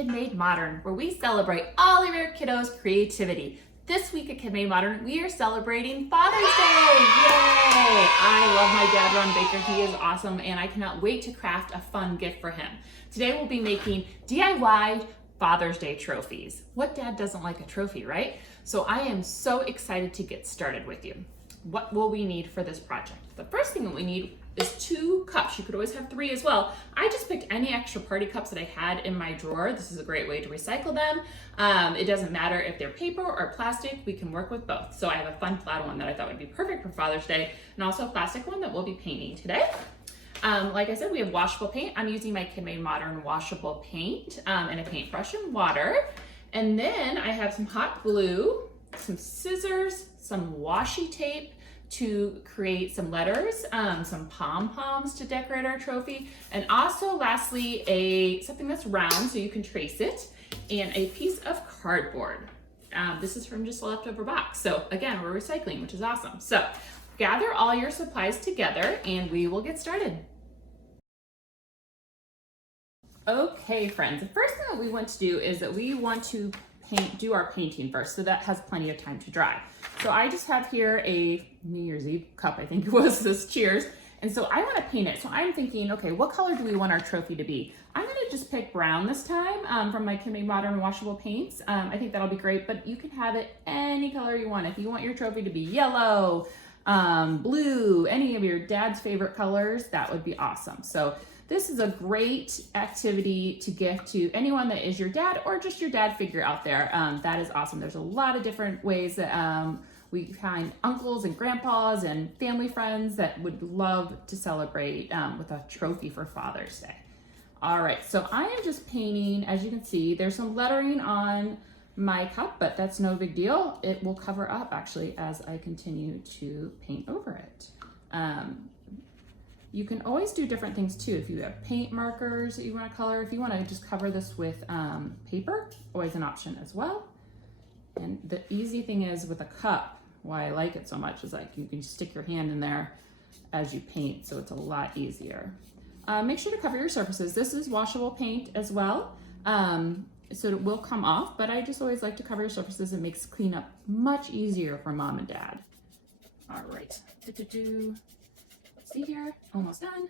KidMadeModern, where we celebrate all of your kiddos' creativity. This week at KidMadeModern, we are celebrating Father's Day. Yay! I love my dad, Ron Baker. He is awesome, and I cannot wait to craft a fun gift for him. Today we'll be making DIY Father's Day trophies. What dad doesn't like a trophy, right? So I am so excited to get started with you. What will we need for this project? The first thing that we need is 2 cups. You could always have 3 as well. I just picked any extra party cups that I had in my drawer. This is a great way to recycle them. It doesn't matter if they're paper or plastic, we can work with both. So I have a fun flat one that I thought would be perfect for Father's Day, and also a plastic one that we'll be painting today. Like I said, we have washable paint. I'm using my KidMadeModern washable paint and a paintbrush and water. And then I have some hot glue, some scissors, some washi tape to create some letters, some pom-poms to decorate our trophy, and also lastly something that's round so you can trace it, and a piece of cardboard. This is from just a leftover box. So again, we're recycling, which is awesome. So gather all your supplies together and we will get started. Okay, friends, the first thing that we want to do is that we want to do our painting first, so that has plenty of time to dry. So I just have here a New Year's Eve cup, I think it was, this cheers, and so I want to paint it. So I'm thinking, okay, what color do we want our trophy to be? I'm going to just pick brown this time from my KidMadeModern washable paints. I think that'll be great, but you can have it any color you want. If you want your trophy to be yellow, blue, any of your dad's favorite colors, that would be awesome. So this is a great activity to gift to anyone that is your dad or just your dad figure out there. That is awesome. There's a lot of different ways that we find uncles and grandpas and family friends that would love to celebrate with a trophy for Father's Day. All right, so I am just painting. As you can see, there's some lettering on my cup, but that's no big deal. It will cover up actually as I continue to paint over it. You can always do different things too. If you have paint markers that you want to color, if you want to just cover this with paper, always an option as well. And the easy thing is with a cup, why I like it so much is like you can stick your hand in there as you paint, so it's a lot easier. Make sure to cover your surfaces. This is washable paint as well, so it will come off, but I just always like to cover your surfaces. It makes cleanup much easier for mom and dad. All right. See here, almost done.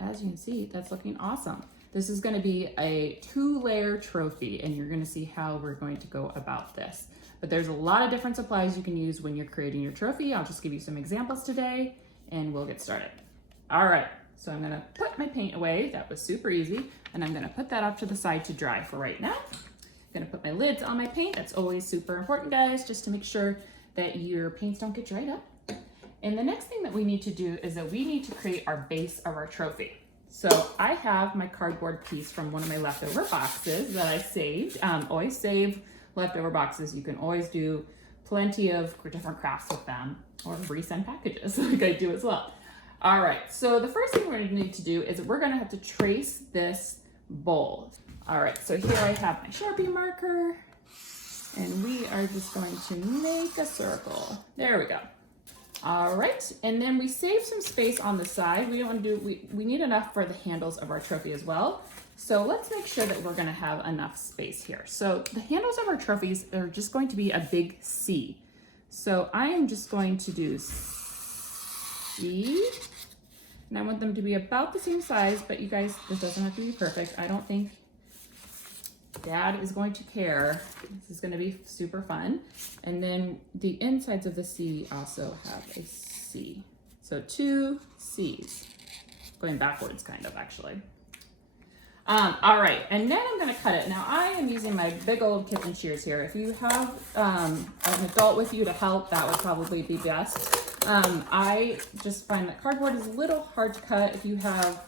As you can see, that's looking awesome. This is going to be a 2-layer trophy, and you're going to see how we're going to go about this. But there's a lot of different supplies you can use when you're creating your trophy. I'll just give you some examples today, and we'll get started. All right, so I'm going to put my paint away. That was super easy, and I'm going to put that off to the side to dry for right now. I'm going to put my lids on my paint. That's always super important, guys, just to make sure that your paints don't get dried up. And the next thing that we need to do is that we need to create our base of our trophy. So I have my cardboard piece from one of my leftover boxes that I saved. Always save leftover boxes. You can always do plenty of different crafts with them or resend packages like I do as well. All right, so the first thing we're gonna need to do is we're gonna have to trace this bowl. All right, so here I have my Sharpie marker and we are just going to make a circle. There we go. All right, and then we save some space on the side. We don't want to do, we need enough for the handles of our trophy as well. So let's make sure that we're gonna have enough space here. So the handles of our trophies are just going to be a big C. So I am just going to do C, and I want them to be about the same size, but you guys, this doesn't have to be perfect. I don't think Dad is going to care. This is going to be super fun. And then the insides of the C also have a C. So 2 C's. Going backwards kind of actually. All right, and then I'm going to cut it. Now I am using my big old kitchen shears here. If you have an adult with you to help, that would probably be best. I just find that cardboard is a little hard to cut. If you have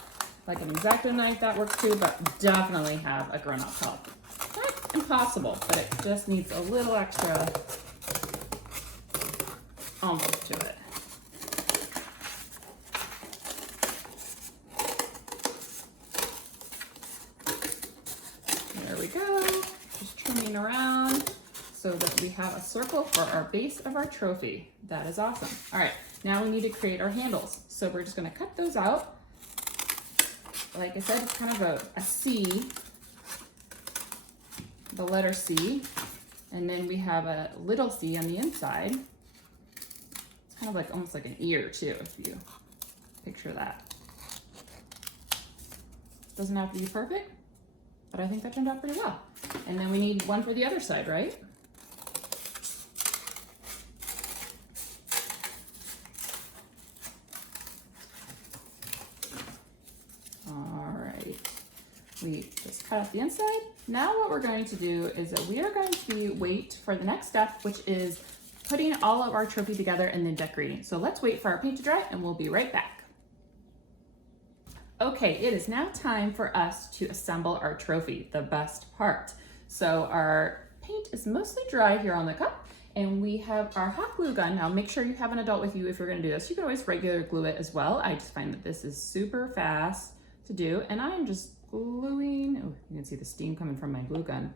like an X-Acto knife, that works too, but definitely have a grown-up help. Not impossible, but it just needs a little extra oomph to it. There we go. Just trimming around so that we have a circle for our base of our trophy. That is awesome. All right, now we need to create our handles. So we're just gonna cut those out. Like I said, it's kind of a C the letter C, and then we have a little C on the inside. It's kind of like almost like an ear too, if you picture that. Doesn't have to be perfect, but I think that turned out pretty well. And then we need one for the other side, right? We just cut out the inside. Now what we're going to do is that we are going to wait for the next step, which is putting all of our trophy together and then decorating. So let's wait for our paint to dry and we'll be right back. Okay, it is now time for us to assemble our trophy, the best part. So our paint is mostly dry here on the cup, and we have our hot glue gun. Now make sure you have an adult with you if you're gonna do this. You can always regular glue it as well. I just find that this is super fast to do, and I'm just gluing, oh, you can see the steam coming from my glue gun.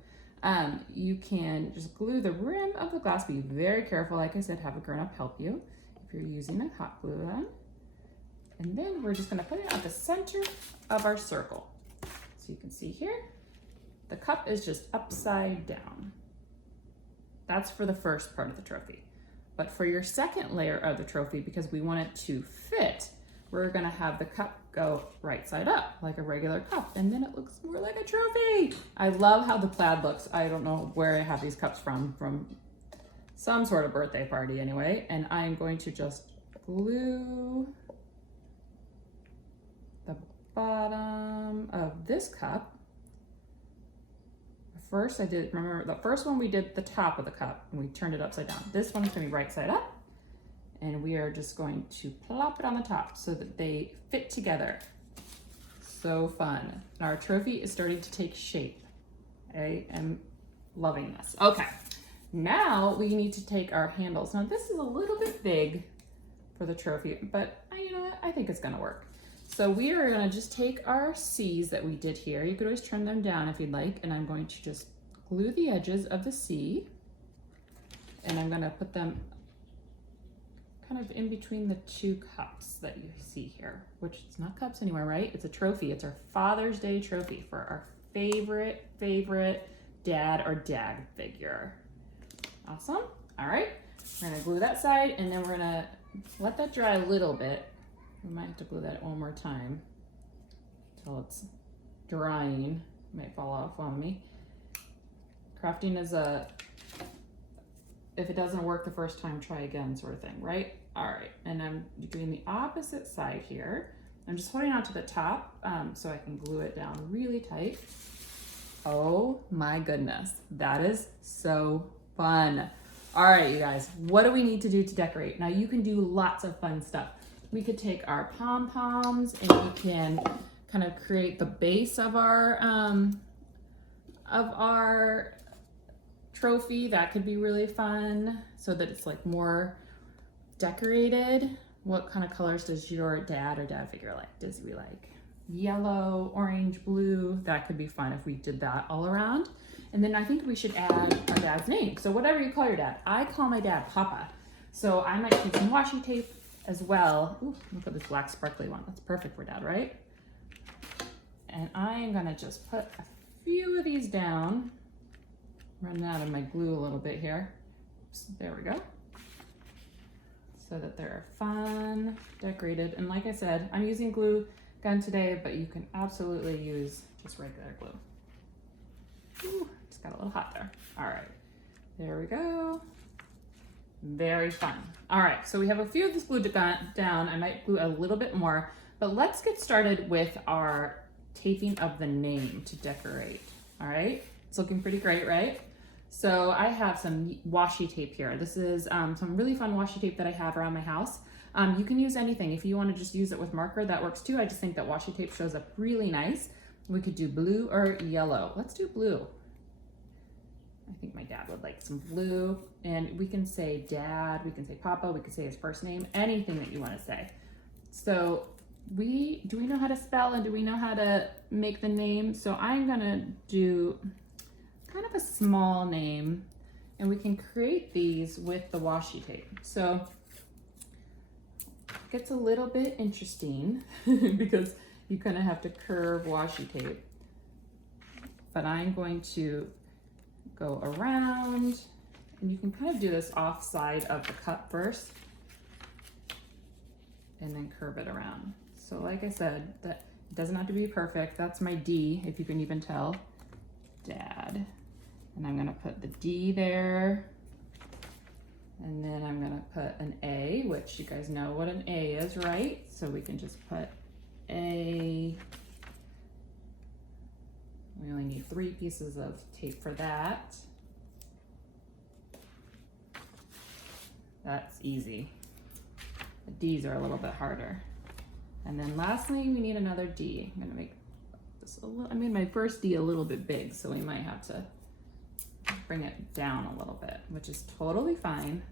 You can just glue the rim of the glass. Be very careful. Like I said, have a grown-up help you if you're using a hot glue gun. And then we're just gonna put it at the center of our circle. So you can see here, the cup is just upside down. That's for the first part of the trophy. But for your second layer of the trophy, because we want it to fit, we're gonna have the cup go right side up like a regular cup, and then it looks more like a trophy. I love how the plaid looks. I don't know where I have these cups from some sort of birthday party anyway, and I'm going to just glue the bottom of this cup. First I did, remember the first one we did the top of the cup and we turned it upside down. This one's gonna be right side up. And we are just going to plop it on the top so that they fit together. So fun. Our trophy is starting to take shape. I am loving this. Okay, now we need to take our handles. Now this is a little bit big for the trophy, but you know what? I think it's gonna work. So we are gonna just take our C's that we did here. You could always turn them down if you'd like, and I'm going to just glue the edges of the C, and I'm gonna put them kind of in between the two cups that you see here, which it's not cups anymore, right? It's a trophy. It's our Father's Day trophy for our favorite dad or dad figure. Awesome. All right, we're gonna glue that side, and then we're gonna let that dry a little bit. We might have to glue that one more time until it's drying. It might fall off on me. Crafting is a, if it doesn't work the first time, try again sort of thing, right? All right, and I'm doing the opposite side here. I'm just holding on to the top so I can glue it down really tight. Oh my goodness, that is so fun. All right, you guys, what do we need to do to decorate? Now you can do lots of fun stuff. We could take our pom-poms and we can kind of create the base of our trophy. That could be really fun so that it's like more decorated. What kind of colors does your dad or dad figure like? Does he like yellow, orange, blue? That could be fun if we did that all around. And then I think we should add our dad's name. So whatever you call your dad. I call my dad Papa. So I might take some washi tape as well. Ooh, look at this black sparkly one. That's perfect for dad, right? And I am gonna just put a few of these down. Running out of my glue a little bit here. Oops, there we go. So that they're fun, decorated. And like I said, I'm using glue gun today, but you can absolutely use just regular glue. Ooh, just got a little hot there. All right, there we go. Very fun. All right, so we have a few of this glued down. I might glue a little bit more, but let's get started with our taping of the name to decorate. All right, it's looking pretty great, right? So I have some washi tape here. This is some really fun washi tape that I have around my house. You can use anything. If you want to just use it with marker, that works too. I just think that washi tape shows up really nice. We could do blue or yellow. Let's do blue. I think my dad would like some blue. And we can say dad, we can say Papa, we can say his first name, anything that you want to say. So do we know how to spell and do we know how to make the name? So I'm gonna do kind of a small name, and we can create these with the washi tape. So it gets a little bit interesting because you kind of have to curve washi tape. But I'm going to go around, and you can kind of do this off side of the cup first and then curve it around. So like I said, that it doesn't have to be perfect. That's my D, if you can even tell, Dad. And I'm gonna put the D there. And then I'm gonna put an A, which you guys know what an A is, right? So we can just put A. We only need 3 pieces of tape for that. That's easy. The D's are a little bit harder. And then lastly, we need another D. I'm gonna make this a little, I made my first D a little bit big, so we might have to bring it down a little bit, which is totally fine.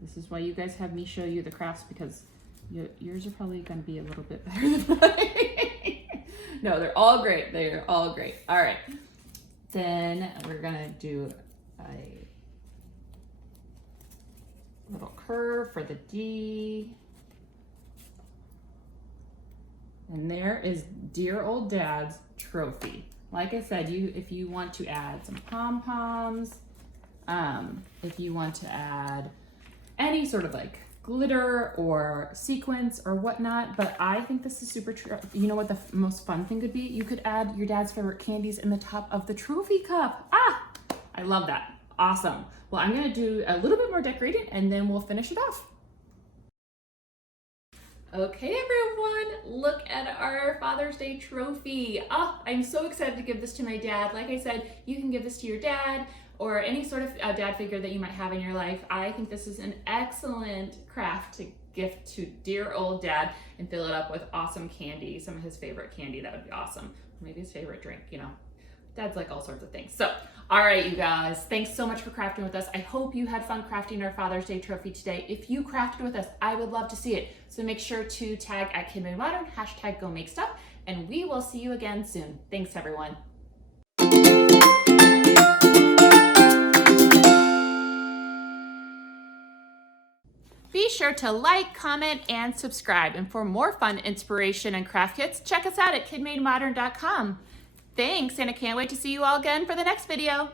This is why you guys have me show you the crafts, because yours are probably gonna be a little bit better than mine. No, they're all great. They're all great. All right. Then we're gonna do a little curve for the D. And there is dear old Dad's trophy. Like I said, if you want to add some pom-poms, if you want to add any sort of like glitter or sequins or whatnot, but I think this is super true. You know what the most fun thing could be? You could add your dad's favorite candies in the top of the trophy cup. Ah, I love that. Awesome. Well, I'm gonna do a little bit more decorating and then we'll finish it off. Okay, everyone, look at our Father's Day trophy. Oh, I'm so excited to give this to my dad. Like I said, you can give this to your dad or any sort of dad figure that you might have in your life. I think this is an excellent craft to gift to dear old Dad and fill it up with awesome candy, some of his favorite candy. That would be awesome. Maybe his favorite drink, you know. Dad's like all sorts of things. So, all right, you guys, thanks so much for crafting with us. I hope you had fun crafting our Father's Day trophy today. If you crafted with us, I would love to see it. So make sure to tag at KidMadeModern, #GoMakeStuff, and we will see you again soon. Thanks, everyone. Be sure to like, comment, and subscribe. And for more fun inspiration and craft kits, check us out at KidMadeModern.com. Thanks, and I can't wait to see you all again for the next video.